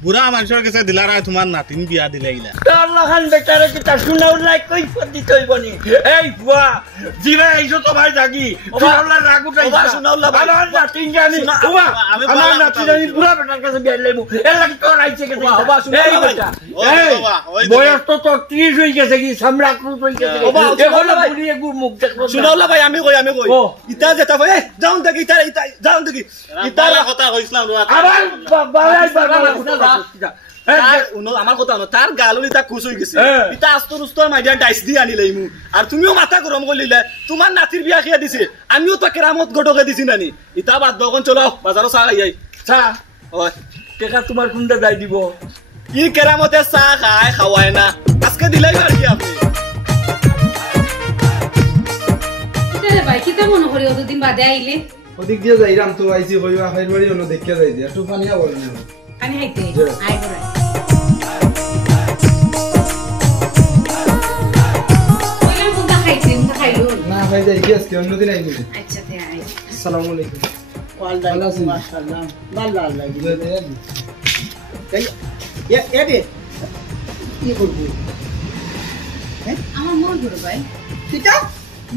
বুড়া মানুষের কাছে দিলারা তোমার নাতিন বিয়া দিলাইলা তার লাখান বেটারে কিতা শুনাউলাই কই পদি তৈবনি এই বুয়া জিরে আইছো তো ভাই জাগি শুনাউলা রাগ উঠাইছা শুনাউলা ভাই। আমার নাতিন জানি বুয়া আমি আমার বালা নাতিন কথা জানি বলছি। বুড়া বেটার কাছে বিয়া লইমু এর লাগি তোর আইছে কে বাবা, বাবা, শুনাউলা ভাই। এই বাবা, ওই দেখো। বয়স তো 33 হই গেছে কি সামরা ক্রুজ হই গেছে বাবা, শুনাউলা ভাই। বুড়িয়ে গু মুখ দেখো শুনাওলা ভাই আমি কই ও। ইতা যেটা ভাই যাও দেখি ইতা যাও দেখি ইতা তারা কথা কইছিলাম রুয়া আবার বাবা আমার কথা হলো তার গালুলি তা খুশ হয়ে গেছে হ্যাঁ। ইতা আস্তর উস্তর মাইডিয়া ডাইস দিয়ে আনিলাই মু আর তুমিও মাথা গরম করলিলে তোমার নাতির বিয়া খেয়ে দিছে আমিও তো কেরামত গটকে দিছি নানি ইতা বাদ দখন চলো বাজারও চা খাই যাই চা হয় টেকা তোমার কোনটা যাই দিব ই কেরামতে চা খায় খাওয়ায় না আজকে দিলাই আর কি আপনি কিতা ভাই কিতা মনে করি অতদিন বাদে আইলে ওদিক দিয়ে যাইরাম তো আইসি হইবা খাইর বাড়ি অন্য দেখিয়া যাই দিয়া একটু পানিয়া বলে না আমি হাইতে আই করে বলে মুদা খাইতে মুদা খাইলো না খাই যাই কি আজকে অন্যদিন আইবি আচ্ছা তে আই আসসালামু আলাইকুম ভালো আছেন? বুঝাই দেয় আছি। আমার মন গুরু ভাই কিতা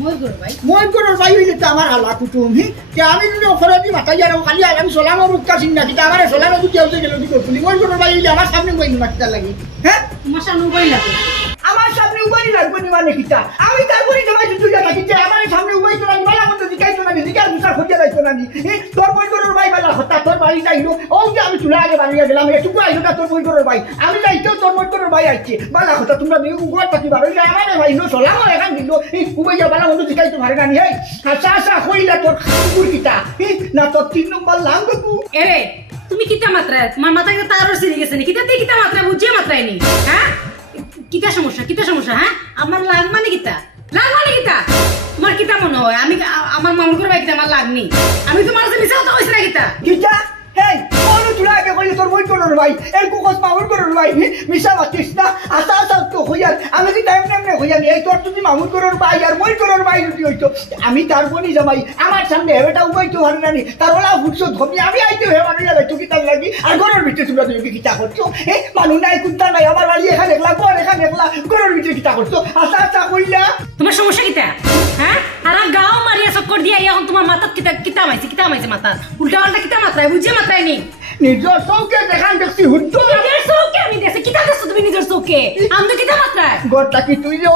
মোর গুরু ভাই মন করার ভাই হইলে তো আমার হালা কুটুম কে আমি যদি অপরাধী মাথায় যারা খালি আর আমি সোলামো রুক্কা সিং না কিতা আমার সোলামো বুঝে উঠে গেল কি করছি মন করার ভাই হইলে আমার সামনে বই মারতে লাগি হ্যাঁ তোমার সামনে বই লাগে আমার সামনে উবাই লাগবে নি মানে কিতা আমি তারপরে জমাই তুই যা থাকি যে আমার সামনে উবাই তো না বালা মত দিকাইতো না দিকার দুসা খোঁজে যাইতো না তোর বই করার ভাই বালা হতা তোর বাড়ি যাইলো ও যে আমি চুলা আগে বাড়িয়ে গেলাম একটু আইলো না তোর বই করার ভাই আমি যাইতো তোর বই করার ভাই আইছে বালা হতা তোমরা দুই গুয়ার পাতি বাড়ি যায় আমার ভাই নো সোলামো এখান দিল উবাই যা বালা মত দিকাইতো পারে না নি এই আচ্ছা আচ্ছা কইলা তোর কুকুর কিতা না তোর 3 নম্বর লাম গপু এরে তুমি কিতা মাত্রা তোমার মাথায় তো তারও সিরি গেছে নি কিতা তে কিতা মাত্রা বুঝিয়ে মাত্রাই নি হ্যাঁ কিতা সমস্যা হ্যাঁ আমার লাগ মানে কিতা তোমার কিতা মনে হয় আমি আমার মামুর করে কিতা আমার লাগনি আমি তোমার কাছে মিছা কথা কইছি না কিতা কিতা হেই কোন চুলা আগে কইলে তোর বই করার ভাই এই কুকস মামুর করার ভাই মিশা বাতিস না আতা আতা তো হইয়া আমি কি টাইম নাম না হইয়া এই তোর যদি মামুর করার ভাই আর বই করার ভাই যদি হইতো আমি তার বনি জামাই আমার সামনে হেটা উবাই তো হার নানি তার ওলা ফুটছো ধমি আমি আইতে হে মানুষ লাগে তুই কিতা লাগি আর ঘরের ভিতরে তোমরা তুমি কিতা করছো হে মানুষ নাই কুত্তা নাই আমার বাড়ি এখানে একলা ঘর এখানে একলা ঘরের ভিতরে কিতা করছো আতা আতা কইলা তোমার সমস্যা কিতা হ্যাঁ আর গাঁও মারিয়া চক্কর দিয়া এখন তোমার মাথাত কিতা মাইছে মাথা উল্টা পাল্টা কিতা মাত্রায় বুঝিয়ে মাত্রায় নি নিজের চৌকে দেখান দেখছি হুদ্দ নিজের চৌকে আমি দেখছি কিতা দেখছো তুমি নিজের চৌকে আমি তো কিতা মাত্রায় গড়টা কি তুই যে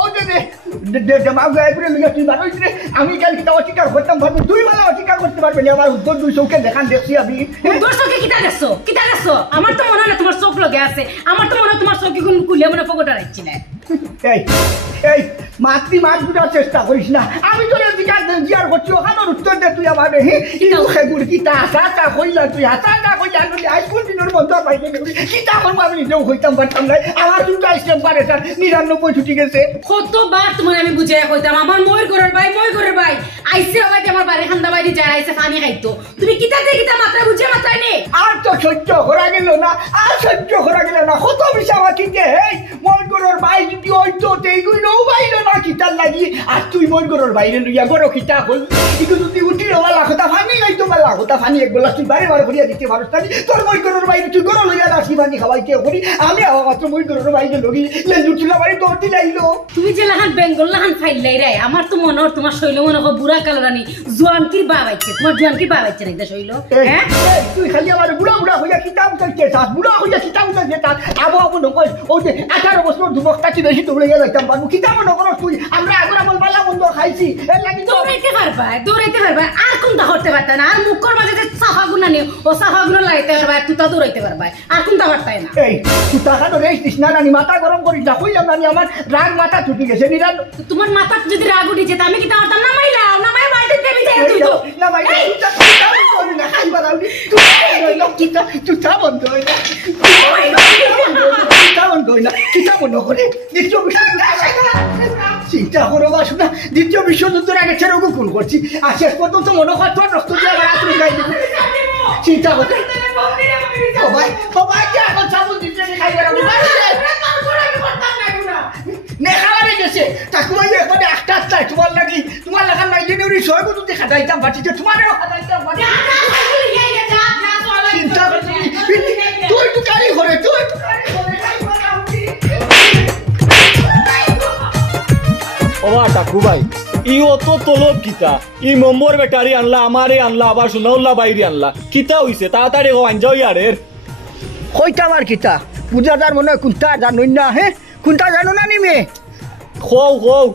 ও যে জামা গায়ে করে লইয়া তুই বারোই রে আমি কাল কিতা অস্বীকার করতাম ভাবি তুই বলে অস্বীকার করতে পারবে না আমার উত্তর দুই চৌকে দেখান দেখছি আমি তোর চৌকে কিতা দেখছো আমার তো মনে হয় না তোমার চোখ লগে আছে আমার তো মনে হয় তোমার চৌকে কোন কুলে মনে ফোকটা রাখছি না এই মাছ বুঝার চেষ্টা করিস না আমি তোর জিয়ার করছি ওখানে উত্তর দে তুই আমার সেগুলো কিতা হাসা কইলা তুই হাসা কইলা হাইস্কুল দিনের বন্ধ পাইতে কিতা করবো আমি নিজেও হইতাম পারতাম না আমার কিন্তু আইসলাম পারে স্যার 99 ছুটি গেছে কতবার তোমার আমি বুঝাইয়া কইতাম আমার মই ঘরের ভাই আইসে হবাই আমার বাড়ি খান্দা বাড়ি যায় আইসে পানি খাইতো তুমি কিতা মাত্রা বুঝিয়ে মাত্রায় নে আর তো সহ্য করা গেল না কত বিষয় আমার কিন্তু হেই মই ঘরের ভাই যদি হইতো এইগুলো বাইল না কিতার লাগি আর তুই মই ঘরের বাইরে লইয়া গরো কিতা হল কিন্তু যদি উঠি বালা কথা ফানি গাইতো বালা কথা ফানি এক বেলা তুই বারে করিয়া দিতে পারস না তোর মই ঘরের বাইরে তুই গরো লইয়া রাখি বানি খাওয়াইতে করি আমি আবার মাত্র মই ঘরের বাইরে লগি লেন্দু চুলা বাড়ি তোর দিলাইলো তুমি যে লাহান বেঙ্গল লাহান ফাইলাই রে আমার তো মনে হয় তোমার শৈল মনে হয় বুড়া কালো রানী জোয়ানকির বা বাইছে তোমার জোয়ানকির বা বাইছে না শৈল হ্যাঁ তুই খালি আমার বুড়া হইয়া কিতাব চাইতে চাস বুড়া হইয়া কিতাব চাইতে চাস আবু নকল ও যে 18 বছর যুবকটা কি বেশি দৌড়ে যাইতাম পারবো কিতাব নকর তুই আমরা আগরা বল বালা বন্ধ খাইছি এর লাগি দৌড়াইতে পারবা আর কোনটা করতে পারতা না আর মুখর মাঝে যে সাফা গুনা নেই ও সাফা গুনা লাইতে পারবা তুই তা দৌড়াইতে পারবা আর কোনটা পারতাই না এই তুই টাকা তো রেস্ট দিস না রানি মাথা গরম করিস না কইলাম রানি আমার রাগ মাথা ছুটি গেছে নিরান তোমার মাথা যদি রাগ উঠে যেত আমি কি তাহলে নামাই বাড়িতে দেবি যাই তুই তো না ভাই তুই না খাই বাড়াউনি তুই তা বন্ধ হই না তা বন্ধ হই না কিতা বন্ধ করে নিশ্চয় বিষয় চিন্তা করো বা শোনা দ্বিতীয় বিশ্বযুদ্ধের আগে ছেড়েও খুন করছি আর শেষ পর্যন্ত মনে হয় তোর রক্ত দিয়ে আমার হাত গাই দেবো চিন্তা করো সবাই সবাই কি এখন সাবুন দিতে খাই বেড়াবো নেখাবারে গেছে ঠাকুমাই এখানে একটা চাই তোমার লাগি তোমার লাগার মাইলে নেউরি সয় কত দেখা যাইতাম পাঠিয়েছে তোমারও খাইতাম চিন্তা করছি তুই তো গাড়ি ঘরে তুই ওবা টাকু ভাই ই অত তলব কিতা ই নম্বর বেটারি আনলা আমারে আনলা আবার সুনাউল্লা বাইরে আনলা কিতা হইছে তাড়াতাড়ি আনজাও ইয়ারের কইতাম আর কিতা পূজাদার মনে হয় কোনটা জানো না হ্যাঁ কোনটা জানো না নিমে খৌ খৌ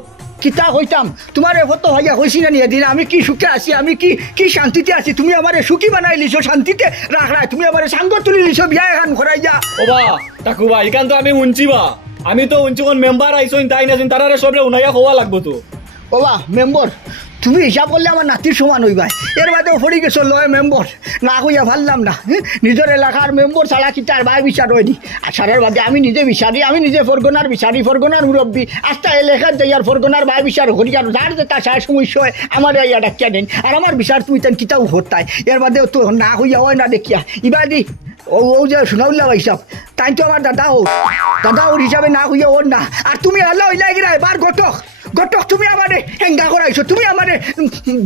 কিতা কইতাম তোমার এত ভাইয়া হয়েছি না নিয়ে দিন আমি কি সুখে আছি আমি কি শান্তিতে আছি তুমি আমার সুখী বানাই লিছো শান্তিতে রাখ রাখ তুমি আমার সাঙ্গ তুলি লিছো বিয়া এখন ঘরাই যা ওবা টাকু ভাই এখান তো আমি উঞ্চি বা আমি তো উঞ্চি কোন মেম্বার আইসইন তাই না তারারে সবরে উনাইয়া খাওয়া লাগবো তো ওবা মেম্বর তুমি হিসাব করলে আমার নাতির সমান হইবা এর বাদেও ফড়ি গেছো লয় মেম্বর না কইয়া ভাবলাম না নিজের এলাকার মেম্বর ছাড়া কি তার ভাই বিচার হয়নি আর সারার বাদে আমি নিজে বিচারি আমি নিজে ফরগনার বিচারি ফরগনার মুরব্বী আস্তা এলাকার যাইয়ার ফরগনার ভাই বিচার করি আর যার যেটা সার সমস্যা হয় আমার ইয়া ডাকিয়া নেন আর আমার বিচার তুমি তেন কিতাও হতাই এর বাদেও তো না হইয়া হয় না দেখিয়া ইবাদি ও যে সুনাউল্লাহ হিসাব তাই তো আমার দাদা ওর হিসাবে না হইয়া ওর না আর তুমি আল্লাহ হইলা গিরা এবার গটক তুমি আমারে হেঙ্গা করাইছো তুমি আমারে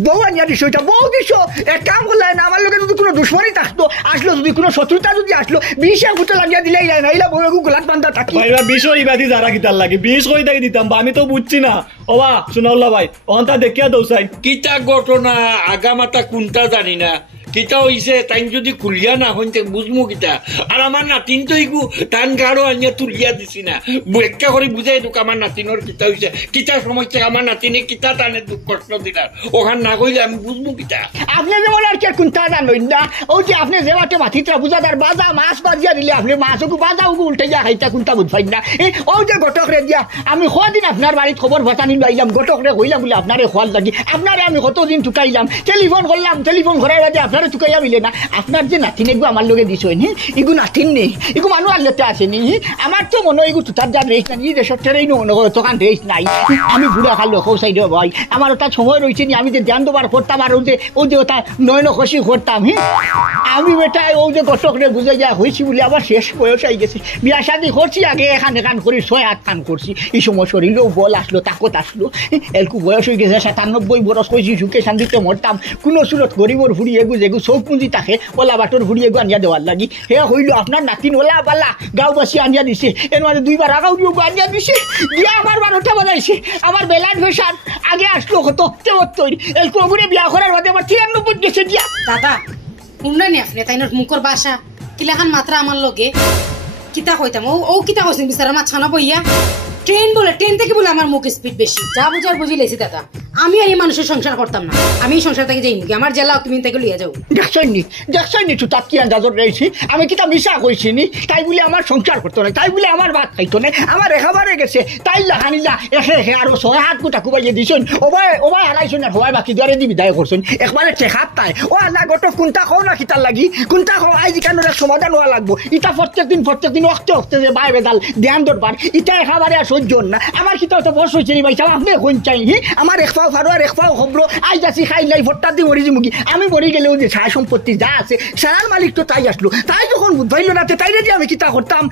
বউ আনিয়া দিছো এটা বউ দিছো এক কাম করলে না আমার লোকে যদি কোনো দুশ্মনী থাকতো আসলো যদি কোনো শত্রুতা যদি আসলো বিষে ফুটে লাগিয়া দিলেই যায় না এইলা বউ গোলাত বান্ধা থাকি ভাইবা বিষ ইবাদি যারা কিতার লাগে বিষ কই তাই দিতাম বা আমি তো বুঝছি না ওবা সুনাউল্লাহ ভাই অন্তা দেখিয়া দৌসাই কিতা ঘটনা আগামাতা কোনটা জানি না কিতা হইছে তাই যদি খুলিয়া না হইতে বুঝমু কিতা আর আমার নাতিন তো ইগু টান গাড়ো আনিয়া তুলিয়া দিছি না ব্যাখ্যা করে বুঝাই দুক আমার নাতিনর কিতা হইছে কিতা সমস্যা আমার নাতিনে কিতা টানে দুঃখ কষ্ট দিলার ওখান না কইলে আমি বুঝমু কিতা আপনি যেমন আর কে কোনটা জানেন না ওই যে আপনি যে বাটে মাথিত্রা বুঝাদার বাজা মাছ বাজিয়া দিলে আপনি মাছকু বাজা উগু উল্টে যা খাইতা কোনটা বুঝবাই না ওই যে গটক রে দিয়া আমি কদিন আপনার বাড়ির খবর বাঁচানি লাইলাম গটক রে কইলাম বলে আপনারে খোয়াল লাগি আপনারে আমি কতদিন টুকাইলাম টেলিফোন করলাম টেলিফোন করার বাদে আপনারে টুকাইয়া মিলে না আপনার যে নাতিন এগু আমার লগে দিছ নি এগু নাতিন নেই এগু মানুষ আল্লাতে আসেনি আমার তো মনে হয় এগু তুতার যা রেস নাই দেশের টেরেই মনে হয় তোকান রেস নাই আমি বুড়া খালো খৌ সাইড ভাই আমার ওটা সময় রয়েছে নি আমি যে ধ্যান দেবার করতাম আর ওই যে ওটা নয়ন খসি করতাম আমি বেটা ওই যে গটক রে বুঝে যা হয়েছি বলে আবার শেষ বয়স হয়ে গেছে বিয়া শাদি করছি আগে এখান করি 6-8 খান করছি এই সময় শরীরেও বল আসলো তাকত আসলো এলকু বয়স হয়ে গেছে 97 বরস কইছি সুখে শান্তিতে মরতাম কোনো সুরত গরিবর ভুড়ি এগু যেগু সব পুঁজি থাকে ওলা বাটর ভুড়ি এগু আনিয়া দেওয়ার লাগি হে হইল আপনার নাতিন ওলা বালা গাঁওবাসী আনিয়া দিছে এর মাঝে 2বার আগাও আনিয়া দিছে দিয়া আমার 12টা বাজাইছে আমার বেলার ভেসার আগে আসলো হতো কেমন তৈরি এলকু অগুরে বিয়া করার বাদে আমার 93 গেছে দিয়া দাদা শুনলেন আপনি তাই মুখর বাসা কিলাখান মাত্রা আমার লগে কিতা কইতাম ও কিতা কইছেন বিচারা মাছ ছানা বইয়া ট্রেন থেকে বলে আমার মুখ স্পিড বেশি যা বুঝার বুঝি লেছি দাদা আমি আর এই মানুষের সংসার করতাম না আমি এই সংসার থেকে যাই মুখে আমার জেলা তুমি থেকে লইয়া যাও দেখছনি তো তার কি আন্দাজত রয়েছি আমি কিতা মিশা কইছি নি তাই বলে আমার সংসার করতো না তাই বলে আমার ভাত খাইতো না আমার একেবারে গেছে তাই লাহানিলা এসে আরো 6-7 কোটা কুবাইয়ে দিছেন ওবাই হারাইছেন আর হওয়াই বাকি দুয়ারে দি বিদায় করছেন একবারে চেখাত তাই ও আল্লাহ গত কোনটা খাও না কিতার লাগি কোনটা খাও আজ কেন সমাধান হওয়া লাগবো ইটা প্রত্যেক দিন অক্তে যে বাই বেদাল ধ্যান দরবার ইটা একেবারে আর সহ্য না আমার কিতা তো বস হয়েছে নি ভাই সাহেব আপনি কোন চাই আমার এক পাও ফারো আর এক পাও খবর আজ যাচ্ছি খাই লাই ভোটটা দিয়ে মরি মুগি আমি মরি গেলেও যে ছায়া সম্পত্তি যা আছে সারার মালিক তো তাই আসলো তাই যখন বুঝবাইল না তাই যে আমি কিতা করতাম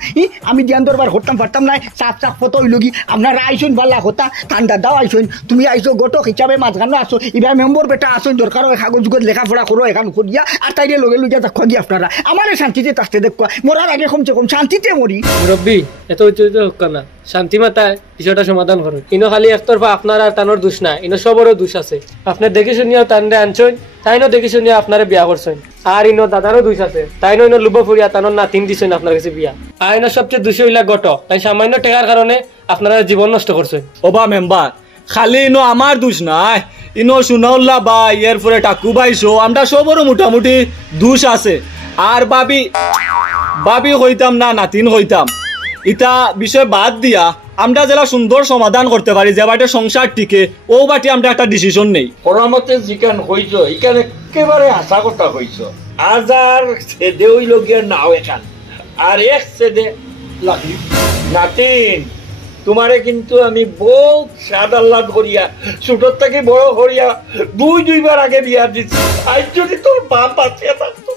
আমি ধ্যান দরবার করতাম পারতাম না চাপ ফটো হইলগি আপনারা আইসুন ভাল্লা কথা ঠান্ডা দাও আইসুন তুমি আইসো গটক হিসাবে মাঝখানো আসো এবার মেম্বর বেটা আসুন দরকার হয় কাগজ লেখাপড়া করো এখান করিয়া আর তাইরে লগে লইয়া দেখো গিয়ে আপনারা আমার শান্তিতে থাকতে দেখো মরার আগে কমসে কম শান্তিতে মরি মুরব্বী এত না শান্তি মাতায় বিষয়টা সমাধান করুন ইনো খালি একতরফা আপনার আর তানোর দোষ না ইনো সবরও দোষ আছে আপনার দেখে শুনিয়া তানরে আনছেন তাইনো দেখে শুনিয়া আপনারে বিয়া করছেন আর ইনো দাদারও দোষ আছে তাইনো ইনো লুব ফুরিয়া তানোর নাতিন দিছেন আপনার কাছে বিয়া আর ইনো সবচেয়ে দোষী হইলা গট তাই সামান্য টেকার কারণে আপনারা জীবন নষ্ট করছেন ওবা মেম্বার খালি ইনো আমার দোষ নাই ইনো সুনাউল্লাহ ভাই এরপরে টাকু ভাইসো আমরা সবরও মোটামুটি দোষ আছে আর বাবি হইতাম না নাতিন হইতাম ইটা বিষয় বাদ দিয়া আমরা যারা সুন্দর সমাধান করতে পারি যে বাটে সংসার টিকে ও বাটি আমরা একটা ডিসিশন নেই পরামতে যেখান হইছ এখানে একেবারে আশা কথা হইছ আজ আর সেদে হইল গিয়া নাও এখান আর এক সেদে লাগলি নাতিন তোমারে কিন্তু আমি বহুত সাদ আহ্লাদ করিয়া ছোটর থেকে বড় করিয়া দুইবার আগে বিয়া দিচ্ছি। আজ যদি তোর বাপ বাঁচিয়া থাকতো,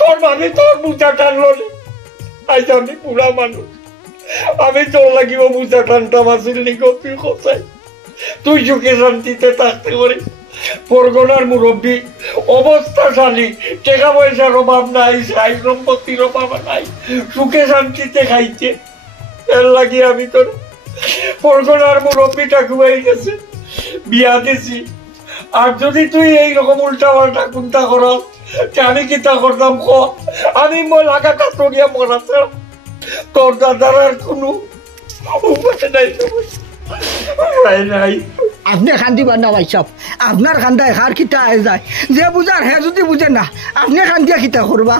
তোর মানে তোর বুঝা টানলো না। আজ আমি পুরা মানুষ, আমি তোর লাগিব বুঝা টানতাম আসিল নিকো। তুই কোথায়? তুই সুখে শান্তিতে থাকতে পারি। পরগনার মুরব্বী, অবস্থাশালী, টাকা পয়সার অভাব নাই, সাই সম্পত্তির অভাব নাই, সুখে শান্তিতে খাইছে। এর লাগি আমি তোর পরগনার মুরব্বীটা ঘুমাই গেছে, বিয়া দিছি। আর যদি তুই এইরকম উল্টা পাল্টা কুন্তা কর, আমি কিতা করতাম ক? আমি লাগা কাতরিয়া মরাছে। তোর দাদার আর কোনো উপায় নাই, উপায় নাই। আপনি খান্দিবার না ভাই সাহেব, আপনার খান্দায় হার খিতা আয় যায়। যে বুঝার হে যদি বুঝে না, আপনি খান্দিয়া খিতা করবা।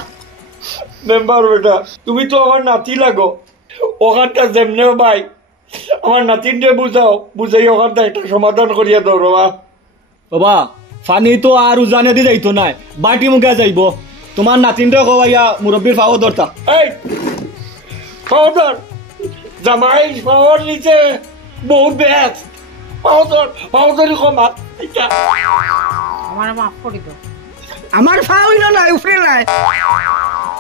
মেম্বার বেটা, তুমি তো আমার নাতি লাগো। ওখানটা যেমনে ভাই আমার নাতিনটা বুঝাও, বুঝাই ওখানটা একটা সমাধান করিয়া দাও রবা। বাবা ফানি তো আর উজানে দি যাইতো নাই, বাটি মুখে যাইব। তোমার নাতিনটা কবাইয়া মুরব্বীর ফাও ধরতা। এই পাউডার জামাই পাওয়ার নিচে বহুত ব্যাস। পাউডারি কমা আমার মাফ করে দাও। আমার ফা হইল না, উপরে নাই।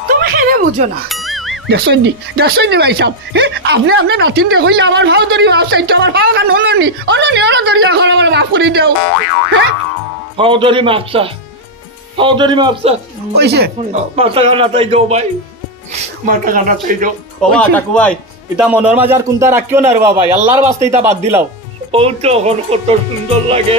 তুমি কেনে বুঝো না? দেখছেন নি ভাই সাহেব, আপনি আপনার নাতিন দেখলে আমার ভাও ধরি ভাব চাইতো, আমার ভাও গান অননি ধরি এখন আমার মাফ করে দেও। পাউডারি মাপসা, পাউডারি মাপসা কইছে মাথা কাটা তাই দাও ভাই, মাথা কাটা তাই দাও। বাবা কাকু ভাই, এটা মনের মাঝে আর কোনটা রাখিও না রে বাবা, আল্লাহর বাস্তে এটা বাদ দিলাও। ও তো এখন কত সুন্দর লাগে।